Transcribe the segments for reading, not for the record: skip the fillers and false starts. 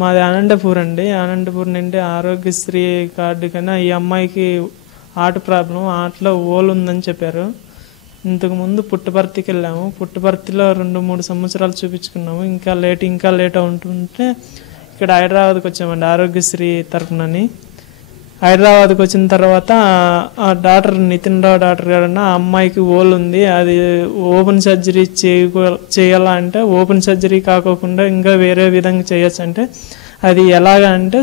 మాది అనంతపూర్ అండి. అనంతపూర్ నుండి ఆరోగ్యశ్రీ కార్డు కన్నా ఈ అమ్మాయికి హార్ట్ ప్రాబ్లం, హార్ట్లో హోల్ ఉందని చెప్పారు. ఇంతకుముందు పుట్టపర్తికి వెళ్ళాము. పుట్టపర్తిలో 2-3 సంవత్సరాలు చూపించుకున్నాము. ఇంకా లేట్ ఉంటుంటే ఇక్కడ హైదరాబాద్కి వచ్చామండి ఆరోగ్యశ్రీ తరఫునని. హైదరాబాద్కి వచ్చిన తర్వాత ఆ డాక్టర్ నితిన్ రావు డాక్టర్ గారన్న ఆ అమ్మాయికి హోల్ ఉంది, అది ఓపెన్ సర్జరీ చేయాలా అంటే ఓపెన్ సర్జరీ కాకోకుండా ఇంకా వేరే విధంగా చేయొచ్చు అంటే అది ఎలాగా అంటే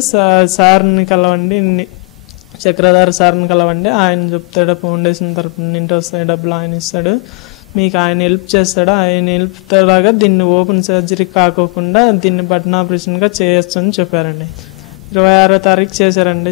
సార్ని కలవండి, చక్రధారి సార్ని కలవండి, ఆయన చెప్తాడు ఫౌండేషన్ తరఫున నుండి వస్తాయి డబ్బులు, ఆయన ఇస్తాడు, మీకు ఆయన హెల్ప్ చేస్తాడు, ఆయన హెల్ప్ లాగా దీన్ని ఓపెన్ సర్జరీ కాకోకుండా దీన్ని బటన్ ఆపరేషన్గా చేయొచ్చు అని చెప్పారండి. 26వ తారీఖు చేశారండి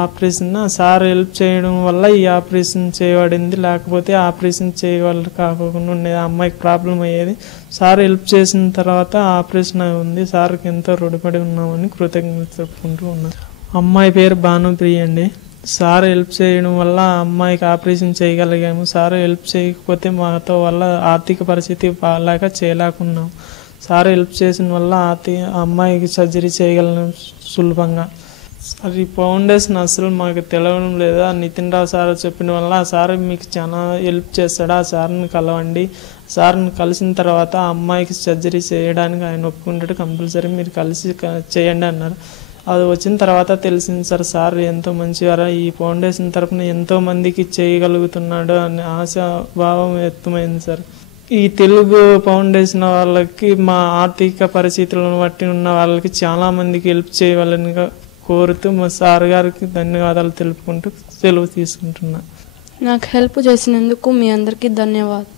ఆపరేషన్. సార్ హెల్ప్ చేయడం వల్ల ఈ ఆపరేషన్ చేయబడింది, లేకపోతే ఆపరేషన్ చేయగలరు కాకుండా ఉండేది, అమ్మాయికి ప్రాబ్లం అయ్యేది. సార్ హెల్ప్ చేసిన తర్వాత ఆపరేషన్ ఉంది. సార్కి ఎంతో రుణపడి ఉన్నామని కృతజ్ఞతలు చెప్పుకుంటూ ఉన్నాం. అమ్మాయి పేరు భానుప్రియ అండి. సార్ హెల్ప్ చేయడం వల్ల అమ్మాయికి ఆపరేషన్ చేయగలిగాము. సార్ హెల్ప్ చేయకపోతే మాతో వల్ల ఆర్థిక పరిస్థితి బాగాలేక చేయలేకున్నాం. సార్ హెల్ప్ చేసిన వల్ల అమ్మాయికి సర్జరీ చేయగలను సులభంగా. అది ఫౌండేషన్ అసలు మాకు తెలియడం లేదా, నితిన్ రావు సార్ చెప్పిన వల్ల ఆ సార్ మీకు చాలా హెల్ప్ చేస్తాడు, ఆ సార్ని కలవండి, సార్ని కలిసిన తర్వాత ఆ అమ్మాయికి సర్జరీ చేయడానికి ఆయన ఒప్పుకుంటాడు, కంపల్సరీ మీరు కలిసి చేయండి అన్నారు. అది వచ్చిన తర్వాత తెలిసింది సార్ ఎంతో మంచివారు, ఈ ఫౌండేషన్ తరఫున ఎంతో మందికి చేయగలుగుతున్నాడు అనే ఆశాభావం వ్యక్తమైంది సార్. ఈ తెలుగు ఫౌండేషన్ వాళ్ళకి మా ఆర్థిక పరిస్థితులను బట్టి ఉన్న వాళ్ళకి చాలా మందికి హెల్ప్ చేయవాలని కోరుతూ మా సార్ గారికి ధన్యవాదాలు తెలుపుకుంటూ సెలవు తీసుకుంటున్నా. నాకు హెల్ప్ చేసినందుకు మీ అందరికీ ధన్యవాదాలు.